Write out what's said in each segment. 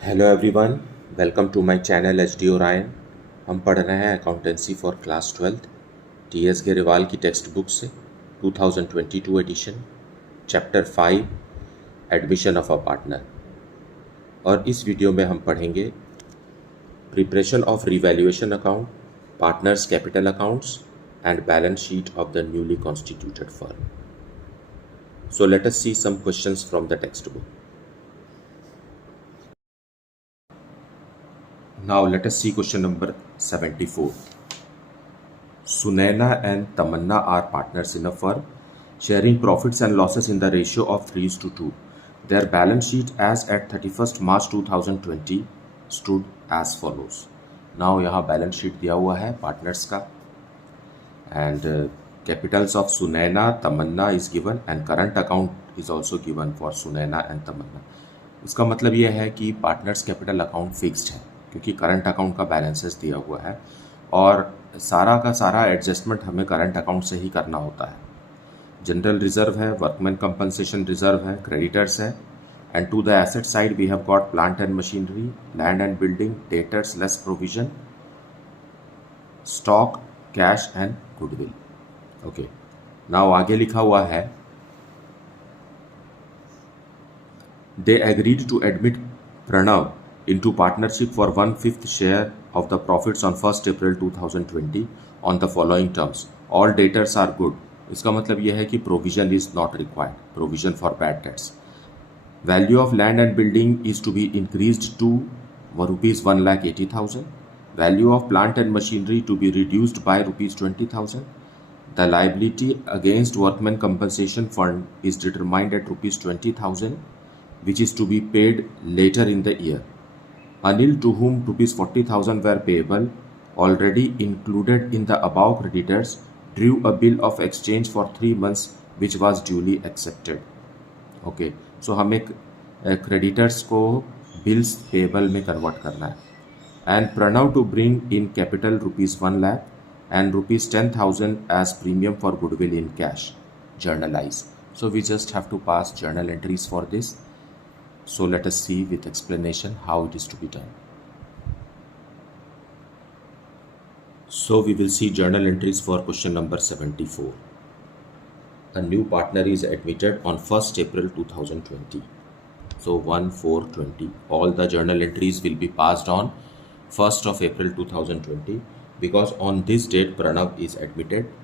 Hello everyone, welcome to my channel H D Orion. हम पढ़ रहे हैं accountancy for class 12 T S Grewal की टेक्स्ट बुक से 2022 edition, chapter 5 admission of a partner. और इस वीडियो में हम पढ़ेंगे preparation of revaluation account, partners capital accounts and balance sheet of the newly constituted firm. So let us see some questions from the text book. Now let us see question number 74. Sunaina and Tamanna are partners in a firm, sharing profits and losses in the ratio of 3:2. Their balance sheet as at 31st March 2020 stood as follows. Now यहाँ balance sheet दिया हुआ है partners का, and capitals of Sunaina, Tamanna is given and current account is also given for Sunaina and Tamanna. इसका मतलब यह है कि पार्टनर्स कैपिटल अकाउंट फिक्स्ड है क्योंकि करंट अकाउंट का बैलेंसेस दिया हुआ है और सारा का सारा एडजस्टमेंट हमें करंट अकाउंट से ही करना होता है। जनरल रिजर्व है, वर्कमैन कंपनसेशन रिजर्व है, क्रेडिटर्स है, and to the asset side we have got plant and machinery, land and building, debtors less provision, stock, cash and goodwill. Okay, now आगे लिखा हुआ है they agreed to admit Pranav into partnership for 1/5 share of the profits on 1st April 2020 on the following terms. All debtors are good. इसका मतलब यह है कि provision is not required. Provision for bad debts. Value of land and building is to be increased to rupees 1,80,000. Value of plant and machinery to be reduced by rupees 20,000. The liability against workmen compensation fund is determined at rupees 20,000. Which is to be paid later in the year. Anil, to whom rupees 40,000 were payable, already included in the above creditors, drew a bill of exchange for 3 months which was duly accepted. Okay, so हमें creditors को bills payable में convert करना है. And Pranav to bring in capital rupees 1 lakh and rupees 10,000 as premium for goodwill in cash. Journalize. So we just have to pass journal entries for this. So let us see with explanation how it is to be done. So we will see journal entries for question number 74. A new partner is admitted on 1st April 2020. So 1/4/20. All the journal entries will be passed on 1st of April 2020 because on this date Pranav is admitted,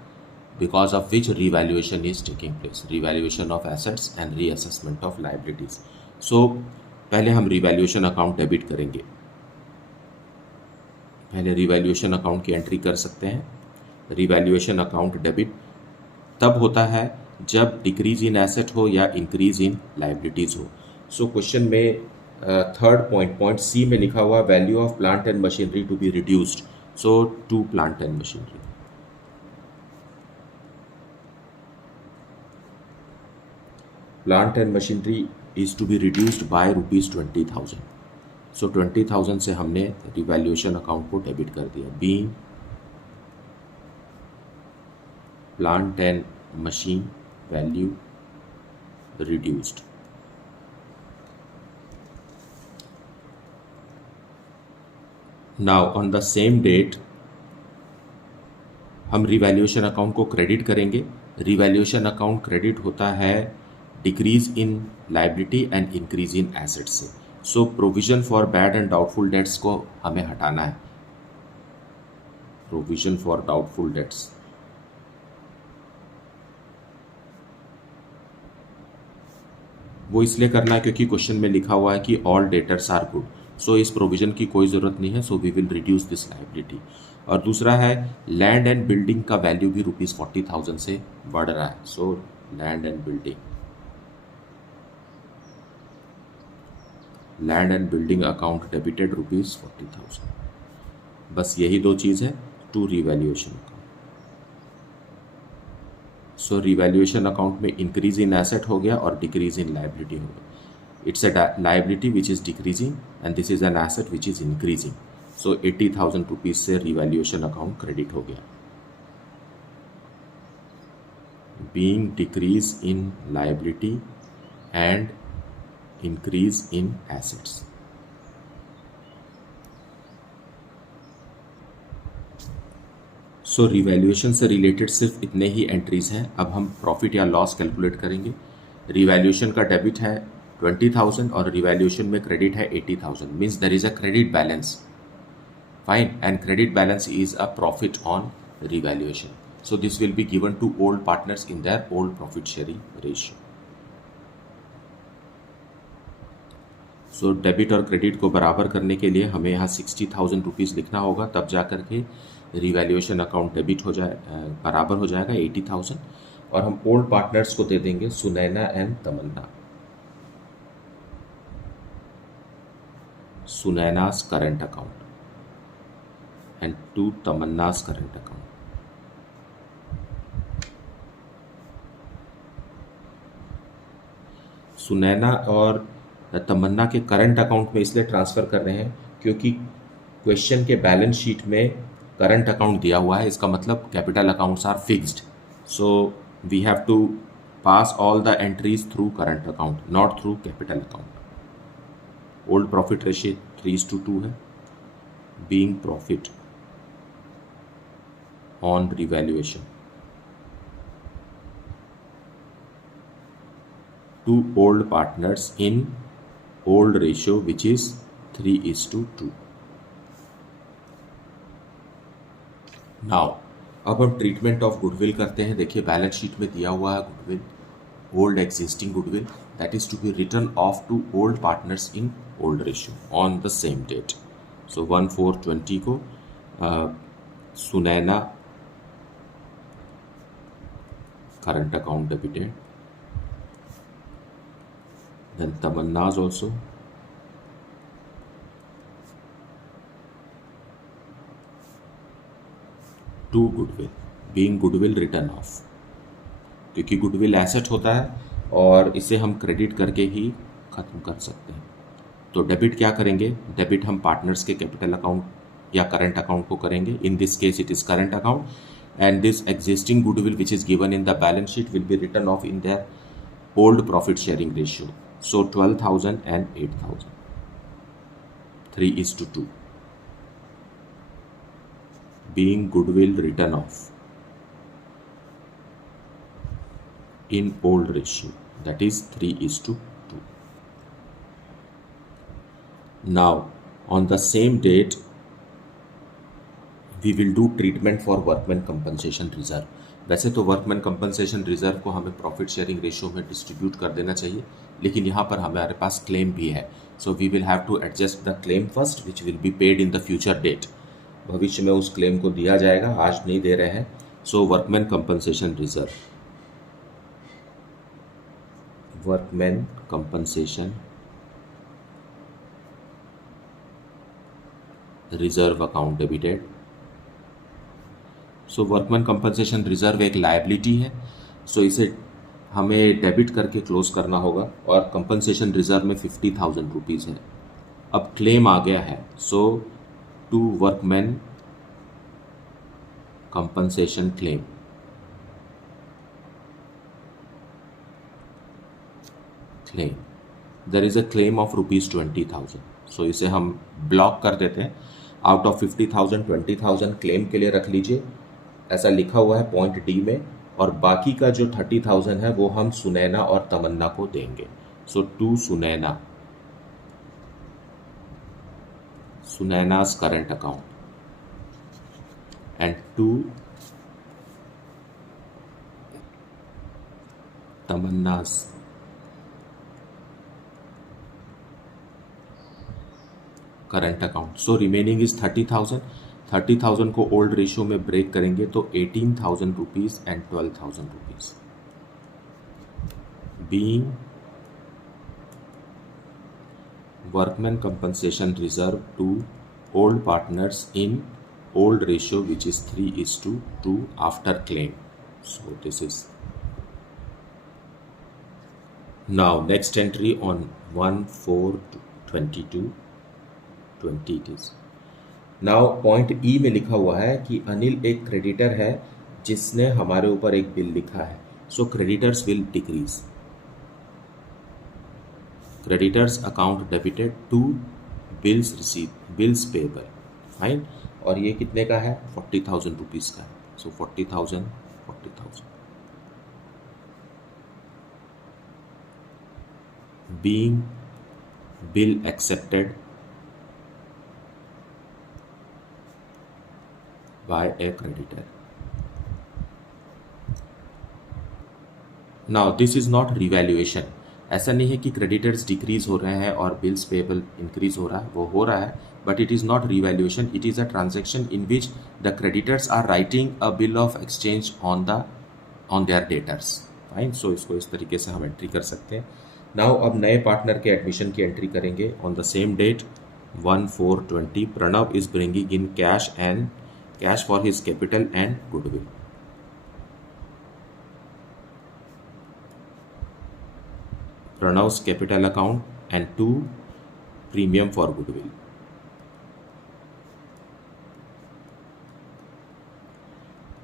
because of which revaluation is taking place. Revaluation of assets and reassessment of liabilities. सो पहले हम revaluation account debit करेंगे। पहले revaluation account की entry कर सकते हैं। Revaluation account debit तब होता है जब डिक्रीज इन एसेट हो या इंक्रीज इन लाइबिलिटीज हो। सो क्वेश्चन में थर्ड पॉइंट सी में लिखा हुआ value of plant and machinery to be reduced. So to plant and machinery, plant and machinery is to be reduced by rupees 20,000. So 20,000 से हमने revaluation account को debit कर दिया। Being plant and machine value reduced. Now on the same date हम revaluation account को credit करेंगे। Revaluation account credit होता है decrease in liability and increase in assets से। So provision for bad and doubtful debts को हमें हटाना है। प्रोविजन फॉर डाउटफुल डेट्स वो इसलिए करना है क्योंकि क्वेश्चन में लिखा हुआ है कि all debtors are good. So इस प्रोविजन की कोई ज़रूरत नहीं है। So we will reduce this liability. और दूसरा है लैंड एंड बिल्डिंग का वैल्यू भी रुपीज़ 40,000 से बढ़ रहा है। So land and building, land and building account debited rupees 40,000। बस यही दो चीज़ है to revaluation account. So revaluation account में इंक्रीज इन एसेट हो गया और डिक्रीज इन लाइबिलिटी हो गया। It's a liability which is decreasing and this is an asset which is increasing. So 80,000 rupees से रिवैल्यूएशन अकाउंट क्रेडिट हो गया। Being decrease in liability and increase in assets. So revaluation से related सिर्फ इतने ही entries हैं। अब हम profit या लॉस कैलकुलेट करेंगे। रिवैल्यूएशन का डेबिट है 20,000 और रिवैल्यूएशन में क्रेडिट है 80,000, means there is a credit balance, fine, and credit balance is a profit on revaluation. So this will be given to old partners in their old profit sharing ratio. So debit और credit को बराबर करने के लिए हमें यहाँ 60,000 rupees लिखना होगा, तब जा कर के रिवैल्यूएशन अकाउंट डेबिट हो जाए, बराबर हो जाएगा 80,000, और हम ओल्ड पार्टनर्स को दे देंगे Sunaina and Tamanna, Sunaina's current account and to Tamanna's current account. Sunaina और तमन्ना के करंट अकाउंट में इसलिए ट्रांसफ़र कर रहे हैं क्योंकि क्वेश्चन के बैलेंस शीट में करंट अकाउंट दिया हुआ है, इसका मतलब capital accounts are fixed, so we have to pass all the entries through current account, not through capital account. Old profit ratio 3:2 है, being profit on revaluation to old partners in old ratio which is 3:2. Now अब हम treatment of goodwill करते हैं. देखिए balance sheet में दिया हुआ है goodwill, old existing goodwill that is to be return of to old partners in old ratio on the same date. So 1/4/20 को Sunaina current account debited, then Tamanna's also, to goodwill, being goodwill written off, क्योंकि goodwill asset होता है और इसे हम credit करके ही ख़त्म कर सकते हैं. तो डेबिट क्या करेंगे, डेबिट हम पार्टनर्स के कैपिटल अकाउंट या करंट अकाउंट को करेंगे. In this case it is current account and this existing goodwill which is given in the balance sheet will be return of in their old profit sharing ratio. So 12,000 and 8,000, 3:2, being goodwill written off in old ratio, that is 3:2. Now on the same date we will do treatment for workman compensation reserve. वैसे तो workman compensation reserve को हमें profit sharing ratio में distribute कर देना चाहिए, लेकिन यहाँ पर हमारे पास क्लेम भी है, so we will have to adjust the claim first which will be paid in the future date. भविष्य में उस क्लेम को दिया जाएगा, आज नहीं दे रहे हैं. So workman compensation reserve, workman compensation reserve account debited. So workman compensation reserve एक लायबिलिटी है, सो इसे हमें डेबिट करके क्लोज करना होगा, और कंपनसेशन रिजर्व में 50,000 रुपीज़ है. अब क्लेम आ गया है, so to workman compensation claim, there is a claim of ₹20,000. So इसे हम ब्लॉक कर देते हैं. आउट ऑफ 50,000 20,000 क्लेम के लिए रख लीजिए, ऐसा लिखा हुआ है पॉइंट डी में, और बाकी का जो 30,000 है वो हम सुनैना और तमन्ना को देंगे. So to Sunaina, Sunaina's current account and to Tamanna's current account. So remaining is 30,000. 30,000 को ओल्ड रेशियो में ब्रेक करेंगे तो 18,000 rupees and 12,000 rupees. Being workman compensation reserve to old partners in old ratio which is 3:2 after claim. So this is now next entry on 1/4/20 it is. Now point E में लिखा हुआ है कि अनिल एक creditor है जिसने हमारे ऊपर एक बिल लिखा है. So creditors will decrease, creditors account debited to bills receive, bills payable, fine. और ये कितने का है, 40,000 रुपीज़ का है. So 40,000, 40,000. Being bill accepted by a creditor. Now this is not revaluation. ऐसा नहीं है कि क्रेडिटर्स डिक्रीज हो रहे हैं और बिल्स पेबल इंक्रीज हो रहा है, वो हो रहा है, but it is not revaluation. It is a transaction in which the creditors are writing a bill of exchange on their debtors. Fine. So इसको इस तरीके से हम एंट्री कर सकते हैं. नाउ अब नए पार्टनर के एडमिशन की एंट्री करेंगे. On the same date 1/4/20 Pranav is bringing in cash for his capital and goodwill. Pranav's capital account and 2 premium for goodwill.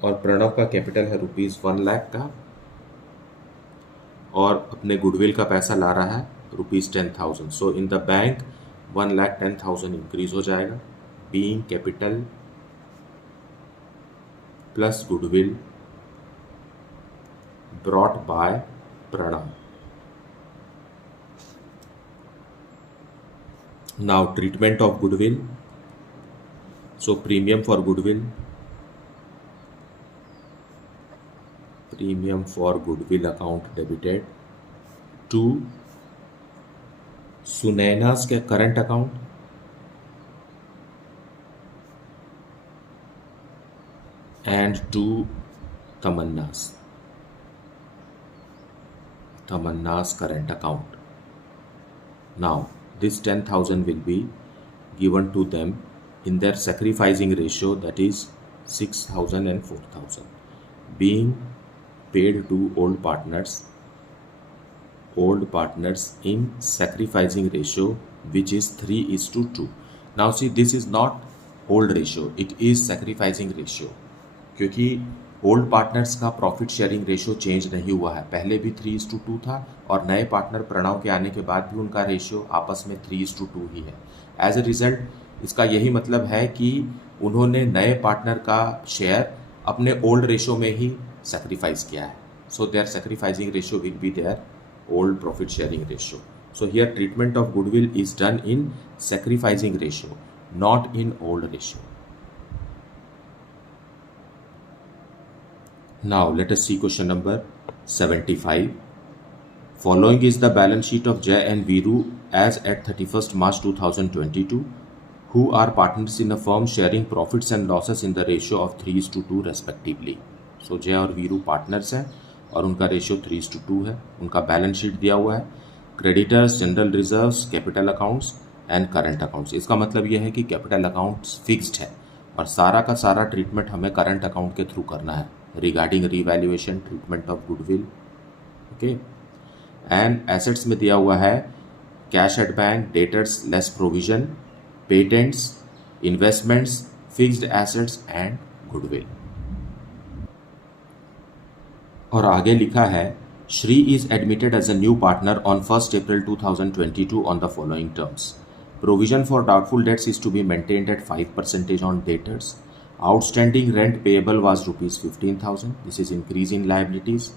और प्रणव का कैपिटल है ₹1 लाख का और अपने गुडविल का पैसा ला रहा है ₹10,000. So in the bank 1,10,000 increase हो जाएगा. Being capital plus goodwill brought by Pranav. Now treatment of goodwill. So premium for goodwill account debited to Sunayna's current account and to Tamanna's current account. Now this 10,000 will be given to them in their sacrificing ratio, that is 6,000 and 4,000, being paid to old partners in sacrificing ratio, which is 3:2. Now see, this is not old ratio, it is sacrificing ratio, क्योंकि old partners का profit sharing ratio change नहीं हुआ है. पहले भी 3:2 था और नए पार्टनर प्रणव के आने के बाद भी उनका रेशियो आपस में 3:2 ही है. एज ए रिजल्ट इसका यही मतलब है कि उन्होंने नए पार्टनर का शेयर अपने ओल्ड रेशियो में ही सेक्रीफाइस किया है. So their sacrificing ratio will be their old profit sharing ratio. So here treatment of goodwill is done in sacrificing ratio, not in old ratio. Now let us see question number 75. Following is the balance sheet of Jay and Viru as at 31st March 2022, who are partners in a firm sharing profits and losses in the ratio of 3:2 respectively. So Jay और Viru partners हैं और उनका ratio 3:2 है. उनका balance sheet दिया हुआ है. Creditors, general reserves, capital accounts and current accounts. इसका मतलब यह है कि कैपिटल अकाउंट्स फिक्स्ड है और सारा का सारा ट्रीटमेंट हमें करंट अकाउंट के थ्रू करना है. Regarding revaluation, treatment of goodwill. Okay. And assets में दिया हुआ है cash at bank, debtors less provision, patents, investments, fixed assets and goodwill. और आगे लिखा है Shri is admitted as a new partner on 1st April 2022 on the following terms. Provision for doubtful debts is to be maintained at 5% on debtors. Outstanding rent payable was ₹15,000. This is increase in liabilities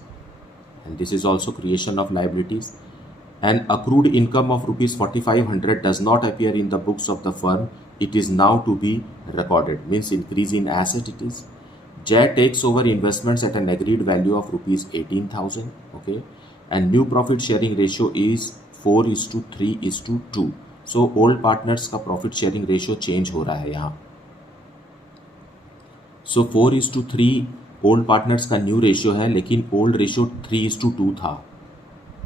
and this is also creation of liabilities. And accrued income of ₹4,500 does not appear in the books of the firm. It is now to be recorded. Means increase in asset it is. Jay takes over investments at an agreed value of ₹18,000. Okay. And new profit sharing ratio is 4:3:2. So old partners का profit sharing ratio change हो रहा है यहाँ. सो 4:3 old partners का new ratio है, लेकिन old ratio 3:2 था.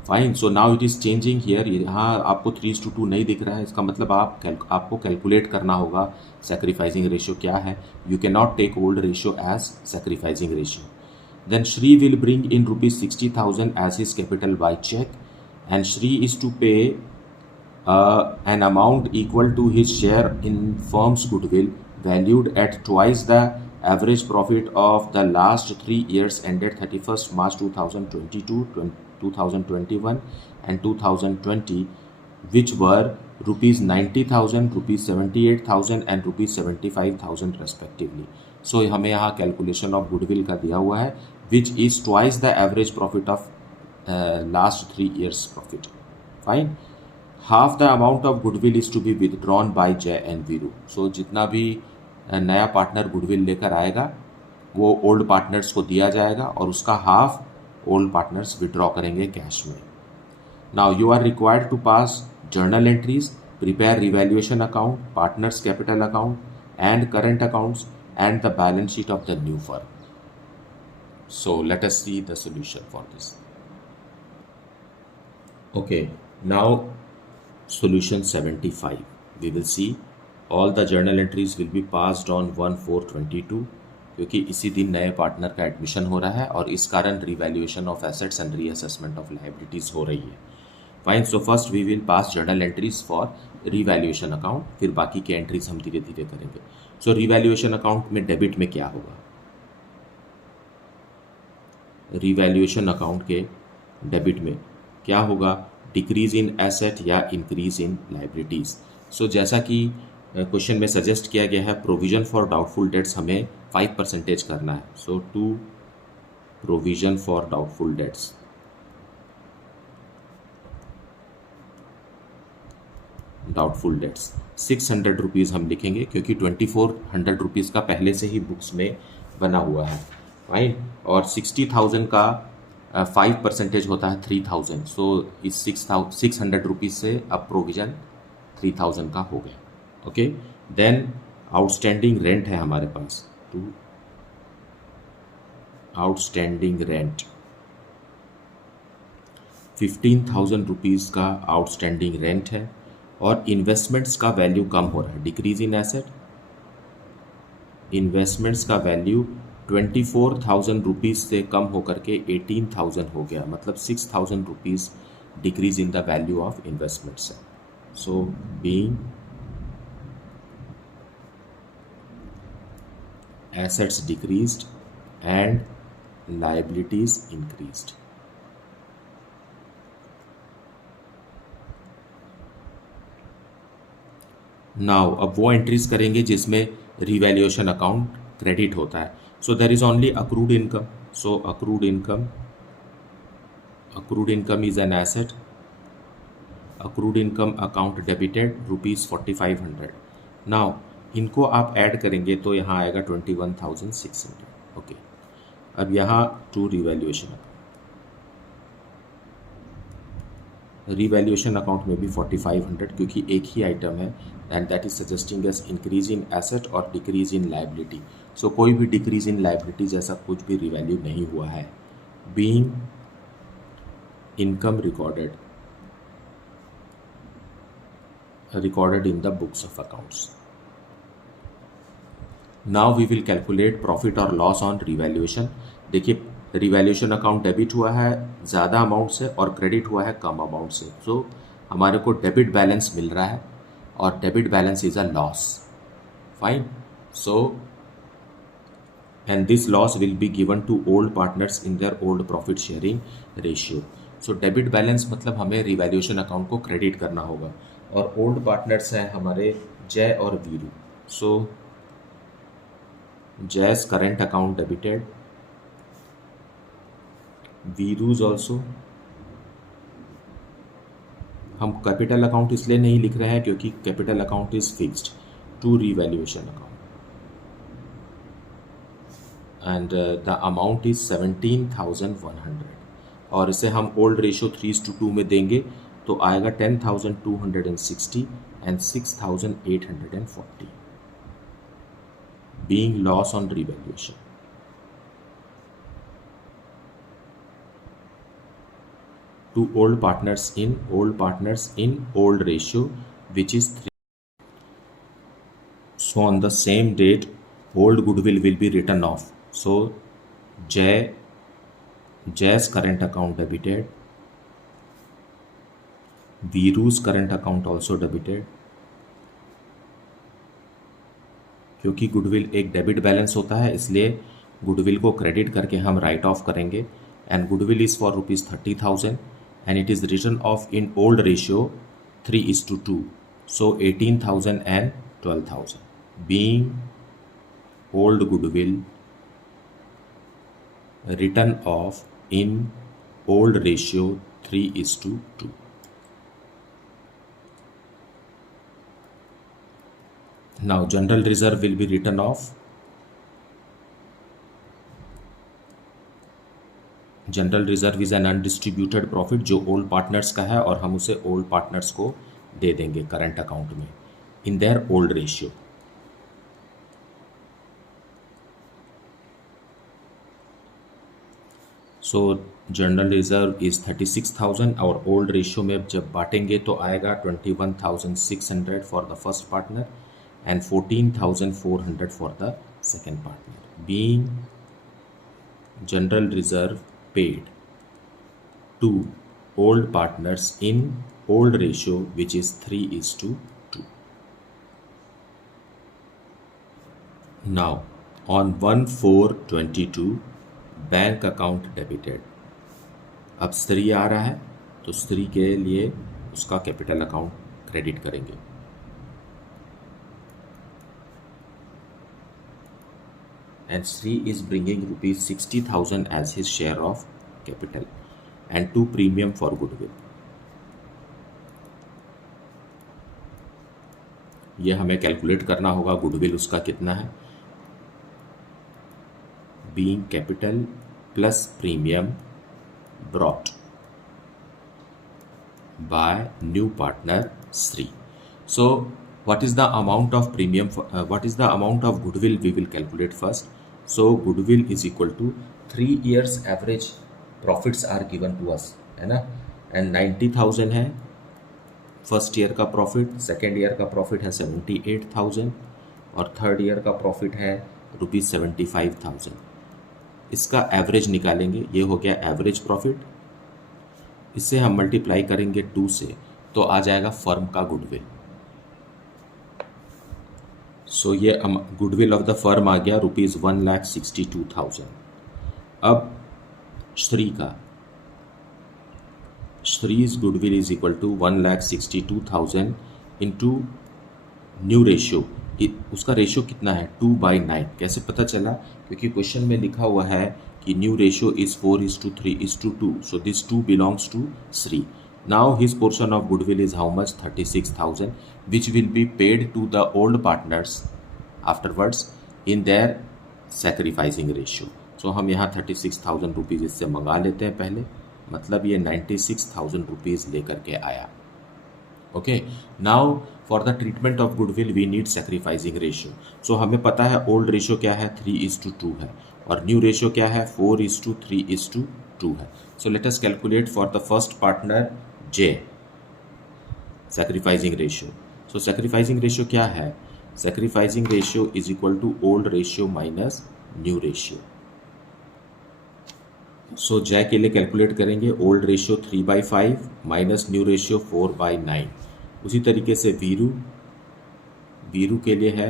Fine. So now it is changing here. यहाँ आपको 3:2 नहीं दिख रहा है. इसका मतलब आपको कैलकुलेट करना होगा सेक्रीफाइसिंग रेशियो क्या है. You can not take old ratio as sacrificing ratio. Then Shri will bring in ₹60,000 as his capital by cheque and Shri is to pay an amount equal to his share in firm's goodwill valued at twice the average profit of the last 3 years ended 31st March 2022, 2021 and 2020, which were ₹90,000, ₹78,000 and ₹75,000 respectively. So हमें यहाँ calculation of goodwill का दिया हुआ है which is twice the average profit of last 3 years profit. Fine. Half the amount of goodwill is to be withdrawn by Jay and Veeru. सो जितना भी नया पार्टनर गुडविल लेकर आएगा वो ओल्ड पार्टनर्स को दिया जाएगा और उसका हाफ ओल्ड पार्टनर्स विड्रॉ करेंगे कैश में. Now you are required to pass journal entries, prepare revaluation account, partners capital account and current accounts and the balance sheet of the new firm. So let us see the solution for this. Okay, now solution 75. We will see all the journal entries will be passed on 1/4/22 क्योंकि इसी दिन नए partner का admission हो रहा है और इस कारण revaluation of assets and reassessment of liabilities हो रही है. Fine. So first we will pass journal entries for revaluation account, फिर बाकी के एंट्रीज हम धीरे धीरे करेंगे. सो रिवैल्यूएशन अकाउंट में डेबिट में क्या होगा? रिवैल्यूएशन अकाउंट के डेबिट में क्या होगा? डिक्रीज इन एसेट या इंक्रीज इन लायबिलिटीज. सो जैसा कि क्वेश्चन में सजेस्ट किया गया है प्रोविजन फॉर डाउटफुल डेट्स हमें 5% करना है. So to provision for doubtful debts doubtful debts 600 rupees हम लिखेंगे क्योंकि 2400 रुपीज़ का पहले से ही बुक्स में बना हुआ है. राइट. और 60,000 का 5% होता है 3,000. सो इस 600 रुपीज़ से अब प्रोविज़न 3,000 का हो गया. ओके. देन आउटस्टैंडिंग रेंट है हमारे पास. टू आउटस्टैंडिंग रेंट 15,000 रुपीज़ का आउटस्टैंडिंग रेंट है और इन्वेस्टमेंट्स का वैल्यू कम हो रहा है. डिक्रीज इन एसेट, इन्वेस्टमेंट्स का वैल्यू 24,000 रुपीज़ से कम होकर के 18,000 हो गया. मतलब 6,000 rupees decrease in the value of investments है. So being assets decreased and liabilities increased. Now अब वो एंट्रीज करेंगे जिसमें रिवैल्यूएशन अकाउंट क्रेडिट होता है. So there is only accrued income. So accrued income is an asset. Accrued income account debited ₹4500. Now इनको आप add करेंगे तो यहाँ आएगा 21,600. ओके. अब यहाँ टू रिवैल्यूएशन अकाउंट में भी 4500 क्योंकि एक ही आइटम है and that is suggesting S increase in asset और डिक्रीज इन लायबिलिटी. सो कोई भी डिक्रीज इन लायबिलिटी जैसा कुछ भी रिवैल्यू नहीं हुआ है. Being income recorded in the books of accounts. Now we will calculate profit or loss on revaluation. देखिए रिवैल्यूएशन अकाउंट डेबिट हुआ है ज़्यादा अमाउंट से और क्रेडिट हुआ है कम अमाउंट से. सो हमारे को डेबिट बैलेंस मिल रहा है और debit balance is a loss. Fine. So and this loss will be given to old partners in their old profit sharing ratio. So debit balance मतलब हमें रिवैल्यूएशन अकाउंट को क्रेडिट करना होगा और ओल्ड पार्टनर्स हैं हमारे जय और Veeru. So Jay's current account debited, Veeru's also. हम कैपिटल अकाउंट इसलिए नहीं लिख रहे हैं क्योंकि capital account is fixed to revaluation account and the amount is 17,100 और इसे हम ओल्ड रेशियो 3:2 में देंगे तो आएगा 10,260 and 6,840. being loss on revaluation. To old partners in old ratio which is 3. So on the same date old goodwill will be written off. So Jay's current account debited, Viru's current account also debited. क्योंकि goodwill एक debit balance होता है इसलिए goodwill को credit करके हम write off करेंगे and goodwill is for ₹30,000 and it is written off in old ratio 3:2. So 18,000 and 12,000 being old goodwill written off in old ratio 3:2. Now general reserve will be written off. General reserve is an undistributed profit जो old partners का है और हम उसे old partners को दे देंगे current account में इन their old ratio. So general reserve is 36,000 और ओल्ड रेशियो में जब बांटेंगे तो आएगा 21,600 for the first partner and 14,400 for the second partner. Being general reserve paid to old partners in old ratio which is 3:2. Now on 1/4/22 bank account debited. अब स्त्री आ रहा है तो स्त्री के लिए उसका कैपिटल अकाउंट क्रेडिट करेंगे. And Sri is bringing rupees 60,000 as his share of capital and 2 premium for goodwill. ये हमें कैलकुलेट करना होगा गुडविल उसका कितना है. Being capital plus premium brought by new partner Sri. So what is the amount of premium what is the amount of goodwill we will calculate first. So goodwill is equal to 3 years average profits are given to us है ना, and 90,000 है first year का profit, second year का profit है 78,000 और third year का profit है ₹75,000. इसका एवरेज निकालेंगे. ये हो गया एवरेज प्रॉफिट. इससे हम मल्टीप्लाई करेंगे 2 से तो आ जाएगा फर्म का गुडविल. सो ये गुडविल ऑफ द फर्म आ गया ₹1,62,000. अब श्री का Shri's goodwill is equal to 1,62,000 into new ratio. उसका रेशियो कितना है 2/9. कैसे पता चला? क्योंकि क्वेश्चन में लिखा हुआ है कि new ratio is 4:3:2. So this 2 belongs to Sri. Now his portion of goodwill is how much? 36,000, which will be paid to the old partners afterwards in their sacrificing ratio. So हम यहाँ 36,000 rupees इससे मंगा लेते हैं पहले, मतलब ये 96,000 rupees लेकर के आया. Okay, now for the treatment of goodwill we need sacrificing ratio. So हमें पता है ओल्ड रेशियो क्या है 3:2 है और न्यू रेशियो क्या है 4:3:2 है. So let us calculate for the first partner J sacrificing ratio. So sacrificing ratio क्या है? Sacrificing ratio is equal to old ratio minus new ratio. So J के लिए कैलकुलेट करेंगे old ratio 3/5 minus new ratio 4/9. उसी तरीके से वीरू के लिए है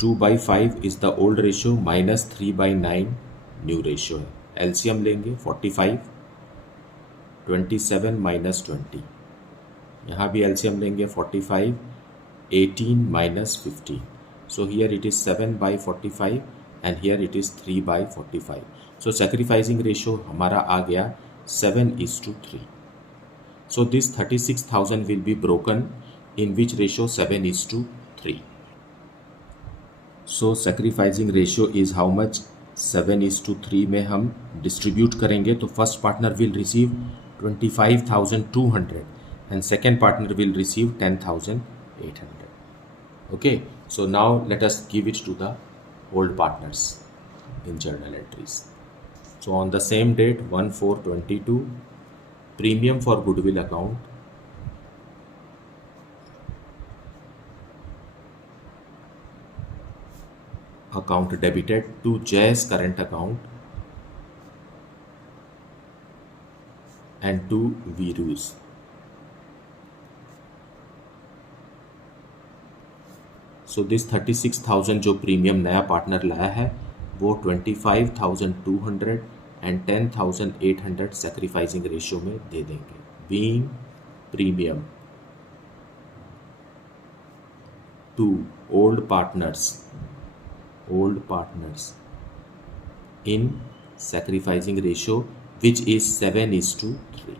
2/5 is the old ratio minus 3/9 new ratio है. एलसीएम लेंगे 45, 27 माइनस 20. यहाँ भी एलसीएम लेंगे 45, 18 minus 15. So here it is 7/45 and here it is 3/45. So sacrificing ratio हमारा आ गया 7:3. So this 36,000 will be broken in which ratio 7:3. So sacrificing ratio is how much 7:3 में हम डिस्ट्रीब्यूट करेंगे तो first partner will receive 25,200 and second partner will receive 10,800. Okay, so now let us give it to the old partners in journal entries. So on the same date 1/4/22 premium for goodwill account debited to Jay's current account and to Viru's. So this 36,000 जो premium नया partner लाया है वो 25,200 and 10,800 sacrificing ratio में दे देंगे. Being premium to old partners in sacrificing ratio which is 7:3.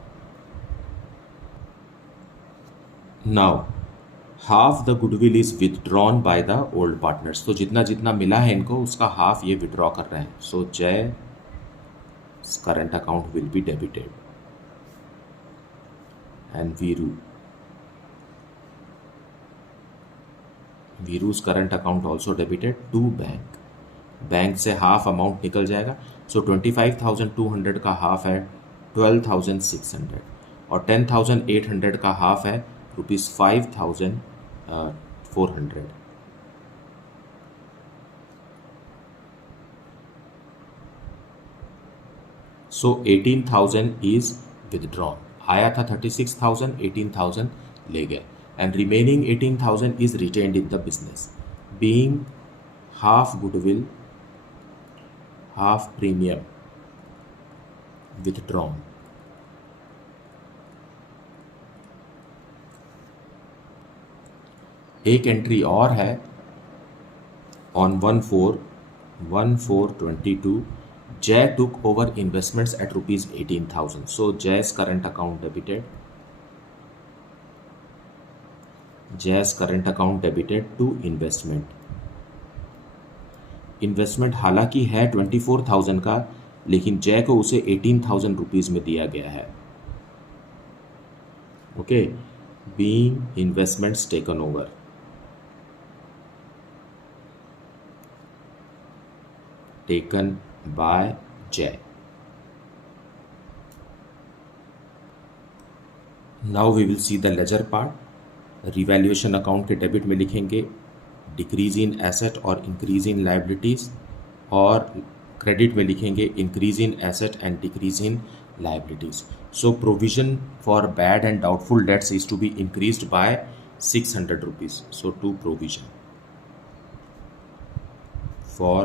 Now half the goodwill is withdrawn by the old partners. तो जितना जितना मिला है इनको उसका हाफ ये विड्रॉ कर रहे हैं. So Jay's current account will be debited and Viru's current account also debited to bank से हाफ अमाउंट निकल जाएगा. सो 25,200 का हाफ है 12,600 और 10,800 का हाफ है ₹5,400. सो 18,000 इज विदड्रॉन. आया था 36,000, 18,000 ले गए and remaining 18,000 is retained in the business, being half goodwill, half premium withdrawn. एक एंट्री और है on 1/4/22 Jay took over investments at ₹18,000. So Jay's current account debited to investment हालांकि है 24,000 का, लेकिन जय को उसे 18,000 रुपीज में दिया गया है. Okay, being investments taken over. Taken by Jay. Now we will see the ledger part. Revaluation account के डेबिट में लिखेंगे डिक्रीज इन एसेट और इंक्रीज इन लायबिलिटीज, और क्रेडिट में लिखेंगे increase in asset and decrease in liabilities. So provision for bad and doubtful debts is to be increased by 600 rupees. So to provision for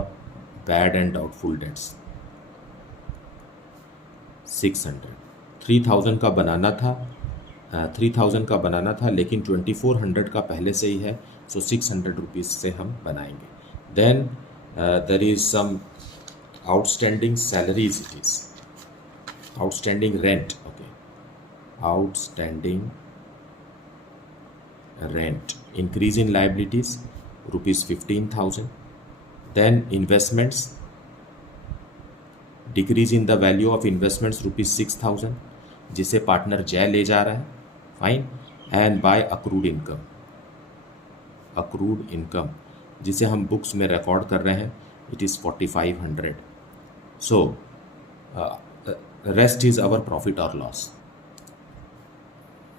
bad and doubtful debts 600. 3,000 का बनाना था लेकिन 2,400 का पहले से ही है. सो 600 रुपीज़ से हम बनाएंगे. Then there is some outstanding salaries. It is outstanding rent. Okay, outstanding rent. Increase in liabilities ₹15,000. Then investments, decrease in the value of investments ₹6,000 जिसे पार्टनर जय ले जा रहा है. Fine. And by accrued income जिसे हम बुक्स में record कर रहे हैं, it is 4,500. So rest is our profit और loss.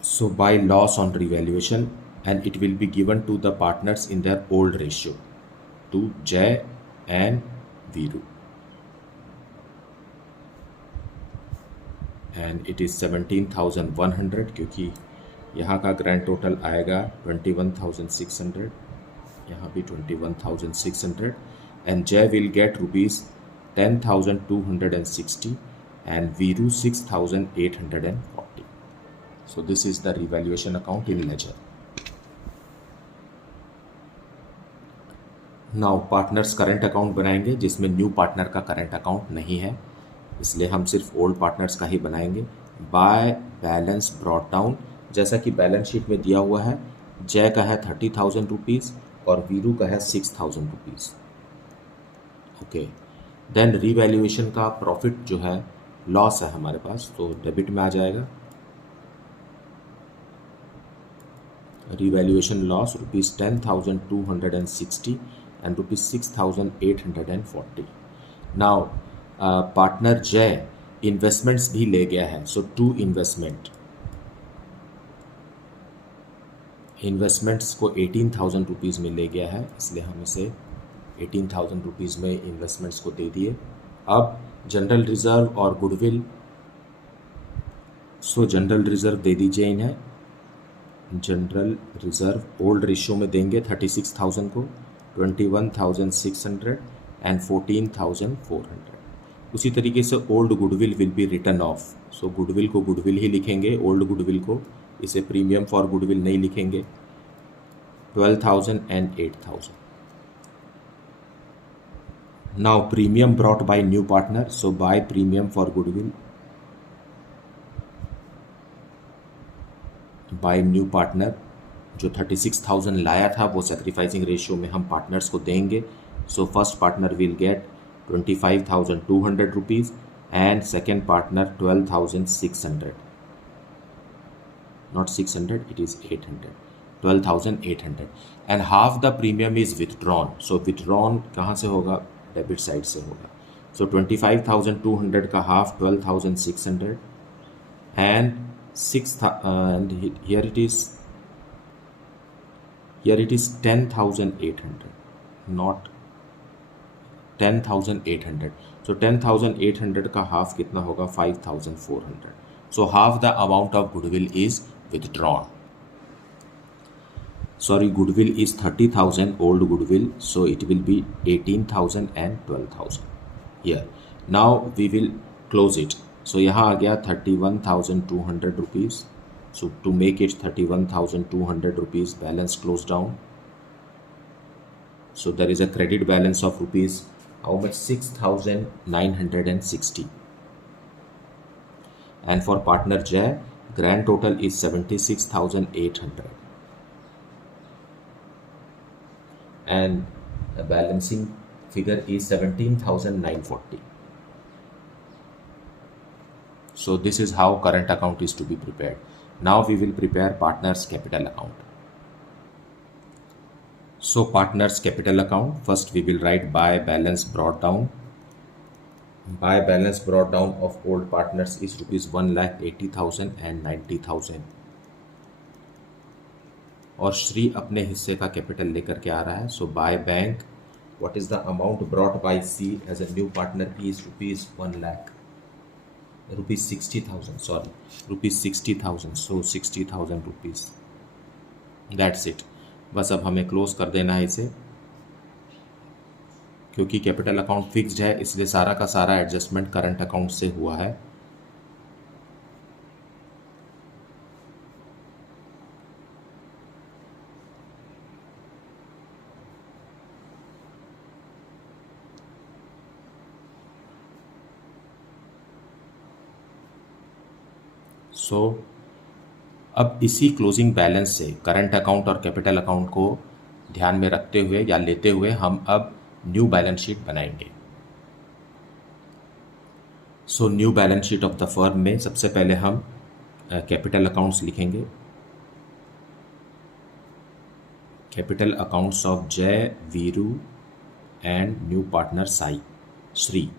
So by loss on revaluation and it will be given to the partners in their old ratio to Jay and Veeru. And it is 17,100 क्योंकि यहाँ का grand total आएगा 21,600, यहाँ भी 21,600. And Jay will get ₹10,260 and Veeru 6,840. So this is the revaluation account in ledger. Now partners current account बनाएंगे जिसमें new partner का current account नहीं है, इसलिए हम सिर्फ ओल्ड पार्टनर्स का ही बनाएंगे. बाय बैलेंस ब्रॉट डाउन, जैसा कि बैलेंस शीट में दिया हुआ है, जय का है 30,000 रुपीज़ और वीरू का है 6,000 रुपीज़. ओके, देन रीवैल्यूएशन का प्रॉफिट जो है लॉस है हमारे पास, तो डेबिट में आ जाएगा. Revaluation loss ₹10,260 and ₹6,840. Now partner जय इन्वेस्टमेंट्स भी ले गया है. सो टू इन्वेस्टमेंट्स को 18,000 रुपीज़ में ले गया है, इसलिए हम इसे 18,000 रुपीज़ में इन्वेस्टमेंट्स को दे दिए. अब जनरल रिज़र्व और गुडविल, सो जनरल रिज़र्व दे दीजिए इन्हें. जनरल रिज़र्व ओल्ड रेशियो में देंगे 36,000 को, 21,600 एंड 14,400. उसी तरीके से old goodwill will be return of. So goodwill को गुडविल ही लिखेंगे, ओल्ड गुडविल को, इसे प्रीमियम फॉर गुडविल नहीं लिखेंगे. 12,000 and 8,000. Now premium brought by new partner, so buy premium for goodwill by new partner जो 36,000 लाया था वो सेक्रीफाइसिंग रेशियो में हम पार्टनर्स को देंगे. So first partner will get 25,200 rupees and second partner 12,600, not 600, it is 800, 12,800, and half the premium is withdrawn. So withdrawn कहाँ से होगा? डेबिट साइड से होगा. So 25,200 का half 12,600 and here it is 10,800, not 10,800. So 10,800 का half कितना होगा? 5,400. So half the amount of goodwill is withdrawn. Sorry, goodwill is 30,000, old goodwill, so it will be 18,000 and 12,000 here. Now we will close it. So यहाँ आ गया 31,200 rupees. So to make it 31,200 rupees, balance close down. So there is a credit balance of rupees how much? 6,960. And for partner J, grand total is 76,800. And the balancing figure is 17,940. So this is how current account is to be prepared. Now we will prepare partners capital account. So partners capital account, first we will write buy balance brought down. Buy balance brought down of old partners is rupees 1,80,000 and 90,000. और श्री अपने हिस्से का capital लेकर के आ रहा है. So by bank, what is the amount brought by C as a new partner is rupees 1 lakh, rupees 60,000, sorry rupees 60,000. So 60,000 rupees, that's it. बस अब हमें क्लोज कर देना है इसे, क्योंकि कैपिटल अकाउंट फिक्स्ड है इसलिए सारा का सारा एडजस्टमेंट करंट अकाउंट से हुआ है. सो अब इसी क्लोजिंग बैलेंस से करंट अकाउंट और कैपिटल अकाउंट को ध्यान में रखते हुए या लेते हुए हम अब न्यू बैलेंस शीट बनाएंगे. So new balance sheet of the firm में सबसे पहले हम कैपिटल अकाउंट्स लिखेंगे. कैपिटल अकाउंट्स ऑफ जय, Veeru and new partner Sai, Shri.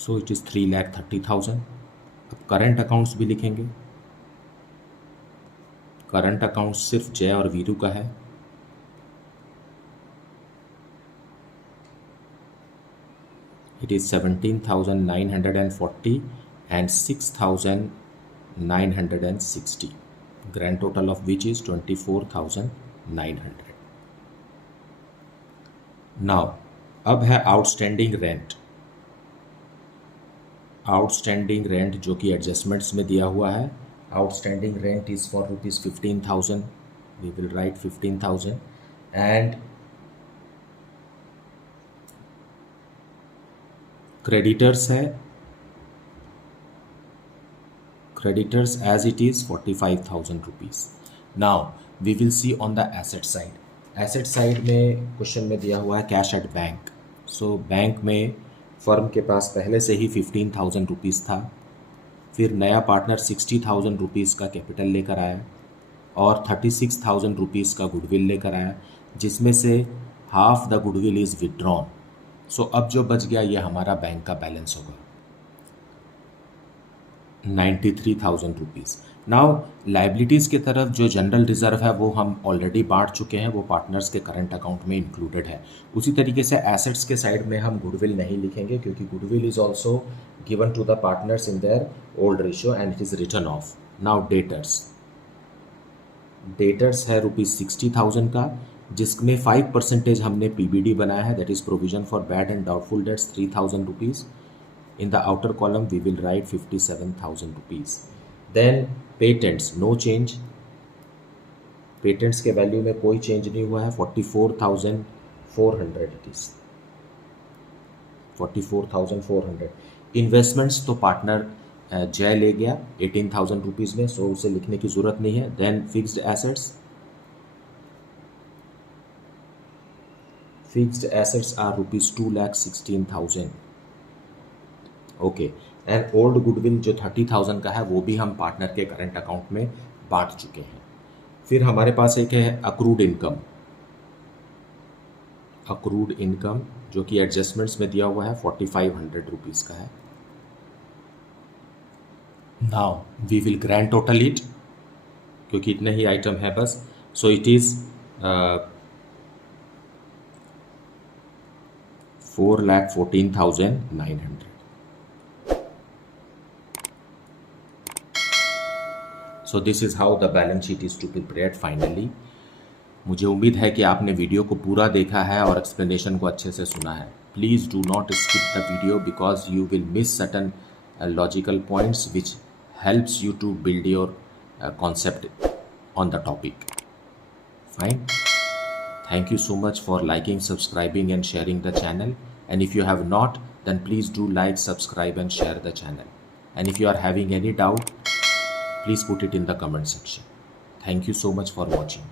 So it is 3,30,000. अब करंट अकाउंट्स भी लिखेंगे. करंट अकाउंट सिर्फ जय और वीरू का है. It is 17,940 and 6,960. Grand total of which is 24,900. Now अब है आउटस्टैंडिंग रेंट. आउटस्टैंडिंग रेंट जो कि एडजस्टमेंट्स में दिया हुआ है. Outstanding rent is for rupees 15,000. We will write 15,000. And creditors है, creditors as it is 45,000 rupees. Now we will see on the asset side. Asset side में क्वेश्चन में दिया हुआ है cash at bank. So bank में firm के पास पहले से ही 15,000 रुपीज़ था. फिर नया पार्टनर 60,000 रुपीज़ का कैपिटल लेकर आया और 36,000 रुपीज़ का गुडविल लेकर आया, जिसमें से half the goodwill is withdrawn. So अब जो बच गया ये हमारा बैंक का बैलेंस होगा 93,000 रुपीज़. नाउ लाइबिलिटीज़ की तरफ जो जनरल रिजर्व है वो हम ऑलरेडी बांट चुके हैं, वो पार्टनर्स के करंट अकाउंट में इंक्लूडेड है. उसी तरीके से एसेट्स के साइड में हम गुडविल नहीं लिखेंगे क्योंकि goodwill is also given to the partners in their old ratio and it is written off. Now debtors, debtors है रुपीज़ 60,000 का जिसमें 5% हमने PBD बनाया है, that is provision for bad and doubtful debts 3000 rupees. In the outer column we will write 57,000 rupees. Then patents, no change. Patents के value में कोई change नहीं हुआ है. 44,400 it is. 44,400. इन्वेस्टमेंट्स तो पार्टनर जय ले गया 18,000 रुपीज़ में, सो उसे लिखने की ज़रूरत नहीं है. Then fixed assets. Fixed assets are rupees 2,16,000. Okay. And old goodwill जो 30,000 का है वो भी हम पार्टनर के करंट अकाउंट में बांट चुके हैं. फिर हमारे पास एक है अक्रूड इनकम. अक्रूड इनकम जो कि एडजस्टमेंट्स में दिया हुआ है 4,500 रुपीज़ का है. Now we will grand total it, क्योंकि इतने ही आइटम है बस. So it is 4,14,900. So this is how the balance sheet is to be prepared finally. मुझे उम्मीद है कि आपने वीडियो को पूरा देखा है और एक्सप्लेनेशन को अच्छे से सुना है. Please do not skip the video because you will miss certain logical points which helps you to build your concept on the topic. Fine. Thank you so much for liking, subscribing and sharing the channel. And if you have not, then please do like, subscribe and share the channel. And if you are having any doubt, please put it in the comment section. Thank you so much for watching.